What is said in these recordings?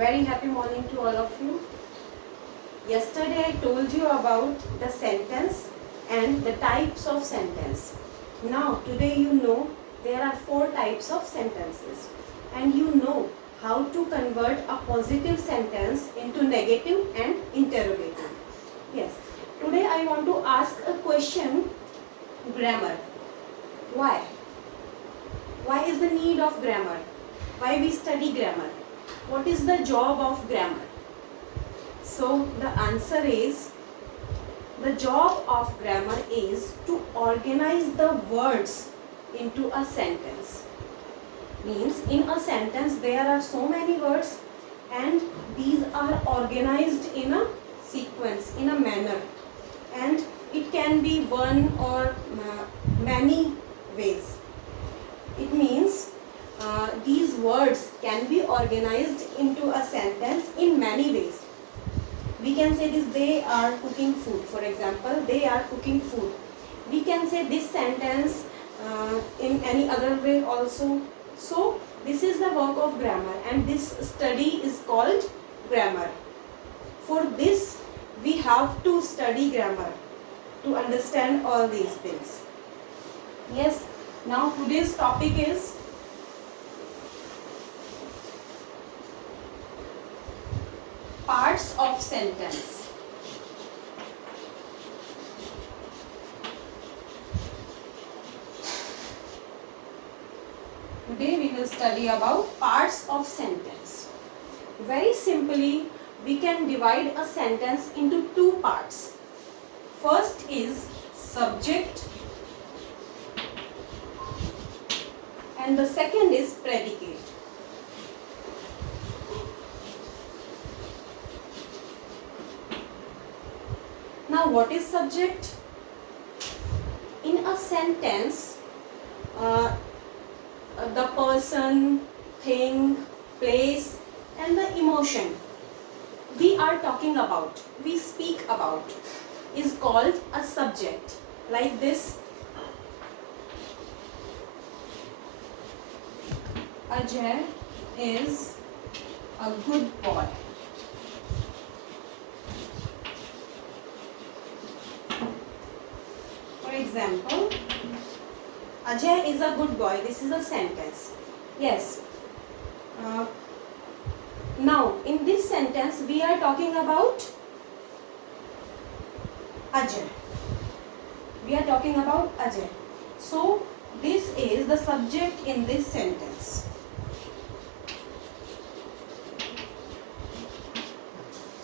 Very happy morning to all of you. Yesterday I told you about the sentence and the types of sentence. Now today you know there are 4 types of sentences and you know how to convert a positive sentence into negative and interrogative. Yes, today I want to ask a question, grammar. Why? Why is the need of grammar? Why we study grammar? What is the job of grammar? So the answer is, the job of grammar is to organize the words into a sentence. Means in a sentence there are so many words and these are organized in a sequence, in a manner, and it can be one or many ways. It means these words can be organized into a sentence in many ways. We can say this, they are cooking food. For example, they are cooking food. We can say this sentence in any other way also. So this is the work of grammar and this study is called grammar. For this we have to study grammar to understand all these things. Yes, now today's topic is parts of sentence. Today we will study about parts of sentence. Very simply, we can divide a sentence into 2 parts. First is subject and the second is predicate. Now what is subject? In a sentence, the person, thing, place and the emotion we are talking about, we speak about, is called a subject. Like this, Ajay is a good boy. For example, Ajay is a good boy. This is a sentence. Yes. Now, in this sentence, we are talking about Ajay. We are talking about Ajay. So, this is the subject in this sentence.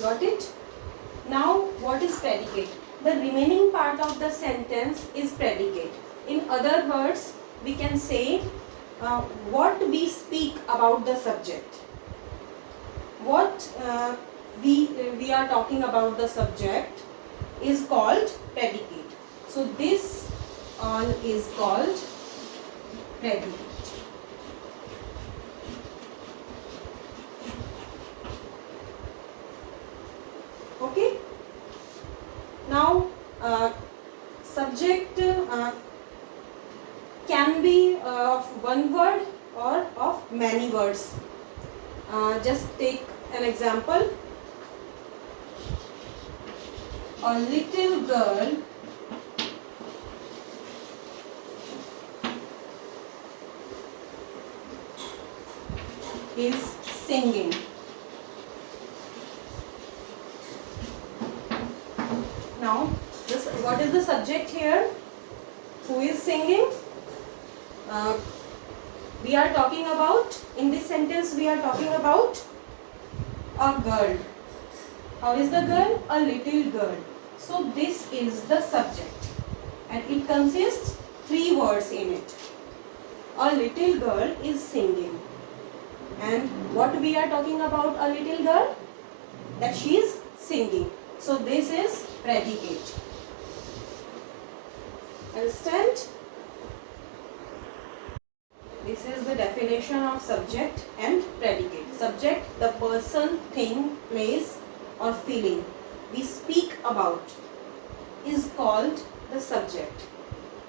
Got it? Now, what is predicate? The remaining part of the sentence is predicate. In other words, we can say what we speak about the subject. What we are talking about the subject is called predicate. So this all is called predicate. Okay. Now subject can be of one word or of many words. Just take an example. A little girl is singing. Now, what is the subject here? Who is singing? We are talking about, in this sentence we are talking about a girl. How is the girl? A little girl. So this is the subject and it consists 3 words in it. A little girl is singing. And what we are talking about a little girl? That she is singing. So this is predicate. Understand? This is the definition of subject and predicate. Subject, the person, thing, place or feeling we speak about is called the subject.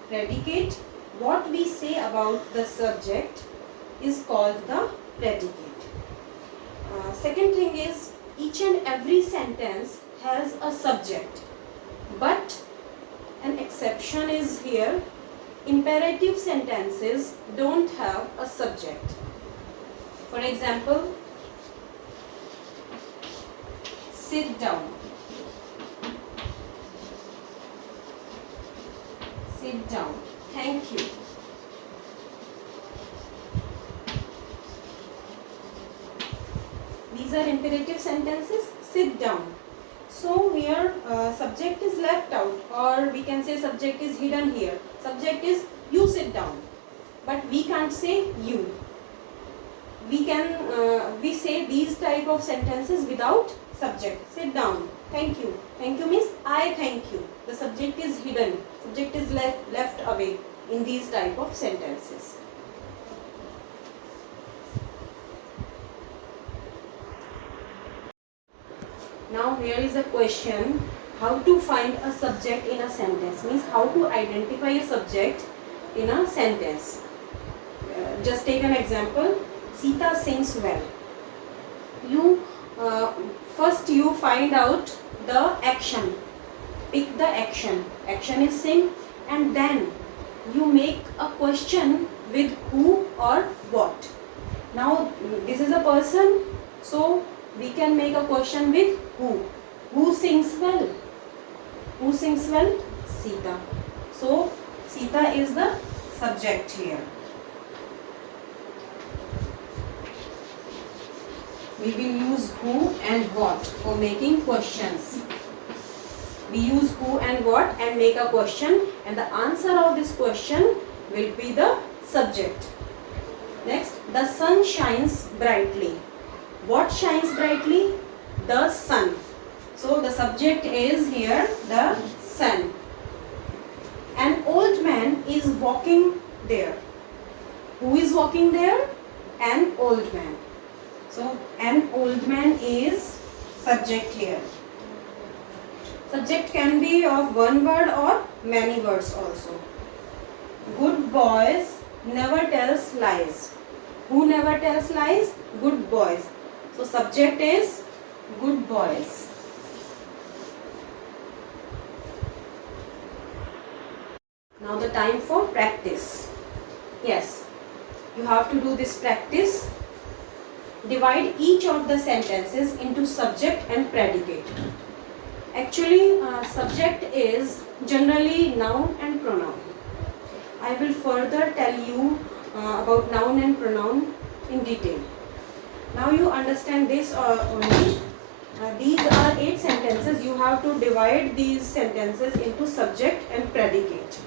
Predicate, what we say about the subject is called the predicate. second thing is, each and every sentence has a subject, but an exception is here. Imperative sentences don't have a subject. For example, sit down. Sit down. Thank you. These are imperative sentences. Sit down. So here subject is left out, or we can say subject is hidden here. Subject is you sit down, but we can't say you. We can we say these type of sentences without subject. Sit down. Thank you. Thank you means I thank you. The subject is hidden. Subject is left away in these type of sentences. Now here is a question, how to find a subject in a sentence, means how to identify a subject in a sentence. Just take an example, Sita sings well. You first you find out the action, pick the action. Action is sing, and then you make a question with who or what. Now this is a person, so we can make a question with who. Who sings well? Who sings well? Sita. So Sita is the subject here. We will use who and what for making questions. We use who and what and make a question, and the answer of this question will be the subject. Next, the sun shines brightly. What shines brightly? The sun. So the subject is here the sun. An old man is walking there. Who is walking there? An old man. So an old man is subject here. Subject can be of one word or many words also. Good boys never tells lies. Who never tells lies? Good boys. So subject is good boys. Now the time for practice. Yes, you have to do this practice. Divide each of the sentences into subject and predicate. Actually, subject is generally noun and pronoun. I will further tell you about noun and pronoun in detail. Now you understand this only. These are 8 sentences. You have to divide these sentences into subject and predicate.